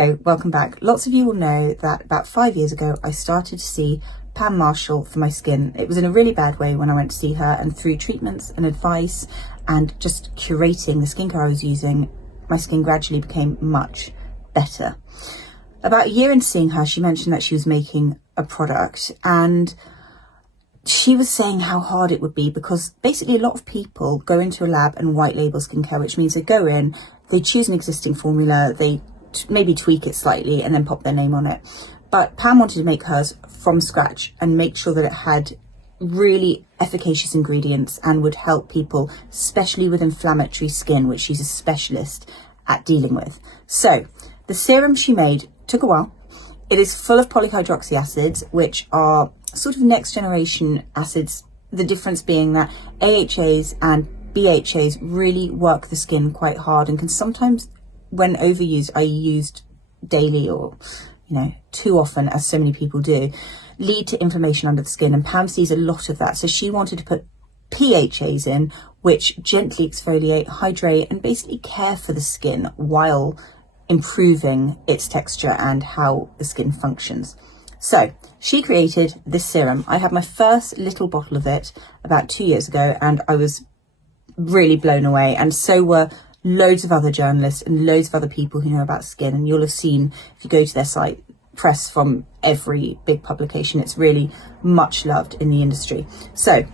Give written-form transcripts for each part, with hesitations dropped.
So, welcome back. Lots of you will know that about 5 years ago, I started to see Pam Marshall for my skin. It was in a really bad way when I went to see her, and through treatments and advice and just curating the skincare I was using, my skin gradually became much better. About a year into seeing her, she mentioned that she was making a product, and she was saying how hard it would be because basically a lot of people go into a lab and white label skincare, which means they go in, they choose an existing formula, they maybe tweak it slightly and then pop their name on it. But Pam wanted to make hers from scratch and make sure that it had really efficacious ingredients and would help people, especially with inflammatory skin, which she's a specialist at dealing with. So the serum she made took a while. It is full of polyhydroxy acids, which are sort of next generation acids. The difference being that AHAs and BHAs really work the skin quite hard and can sometimes, when overused, are used daily or, too often, as so many people do, lead to inflammation under the skin. And Pam sees a lot of that. So she wanted to put PHAs in, which gently exfoliate, hydrate, and basically care for the skin while improving its texture and how the skin functions. So she created this serum. I had my first little bottle of it about 2 years ago, and I was really blown away, and so were loads of other journalists and loads of other people who know about skin. And you'll have seen, if you go to their site, press from every big publication. It's really much loved in the industry. So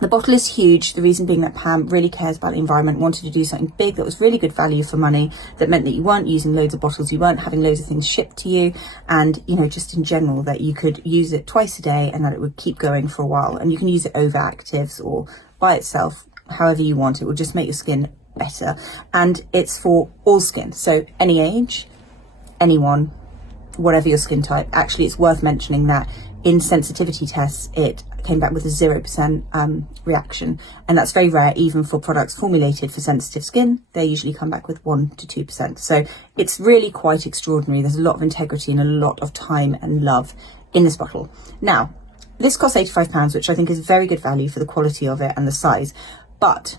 the bottle is huge, the reason being that Pam really cares about the environment, wanted to do something big that was really good value for money, that meant that you weren't using loads of bottles, you weren't having loads of things shipped to you, and just in general that you could use it twice a day and that it would keep going for a while. And you can use it over actives or by itself, however you want. It will just make your skin better. And it's for all skin, so any age, anyone, whatever your skin type. Actually, it's worth mentioning that in sensitivity tests, it came back with a 0% reaction, and that's very rare even for products formulated for sensitive skin. They usually come back with 1 to 2%. So it's really quite extraordinary. There's a lot of integrity and a lot of time and love in this bottle. Now, this costs £85, which I think is very good value for the quality of it and the size. But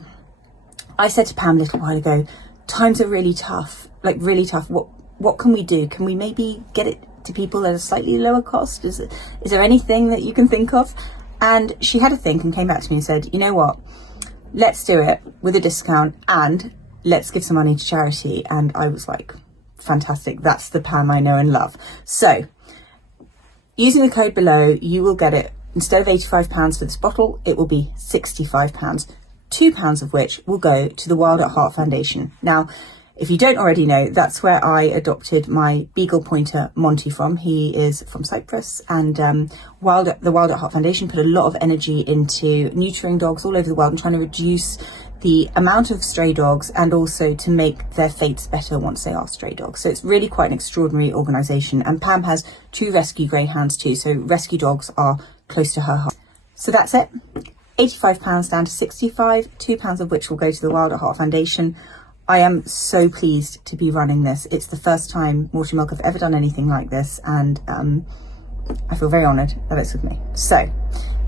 I said to Pam a little while ago, times are really tough, like really tough. What can we do? Can we maybe get it to people at a slightly lower cost? Is there anything that you can think of? And she had a think and came back to me and said, you know what, let's do it with a discount and let's give some money to charity. And I was like, fantastic, that's the Pam I know and love. So using the code below, you will get it, instead of £85 for this bottle, it will be £65, £2 of which will go to the Wild at Heart Foundation. Now, if you don't already know, that's where I adopted my Beagle Pointer Monty from. He is from Cyprus, and the Wild at Heart Foundation put a lot of energy into neutering dogs all over the world and trying to reduce the amount of stray dogs and also to make their fates better once they are stray dogs. So it's really quite an extraordinary organisation. And Pam has 2 rescue greyhounds too, so rescue dogs are close to her heart. So that's it. £85 down to £65, £2 of which will go to the Wild at Heart Foundation. I am so pleased to be running this. It's the first time Water Milk have ever done anything like this, and I feel very honoured that it's with me. So,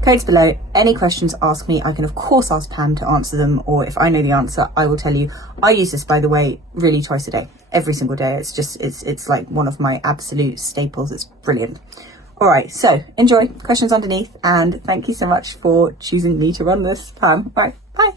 code's below. Any questions, ask me. I can of course ask Pam to answer them, or if I know the answer, I will tell you. I use this, by the way, really twice a day, every single day. It's just, it's like one of my absolute staples. It's brilliant. All right, so enjoy. Questions underneath, and thank you so much for choosing me to run this, Pam. All right, bye.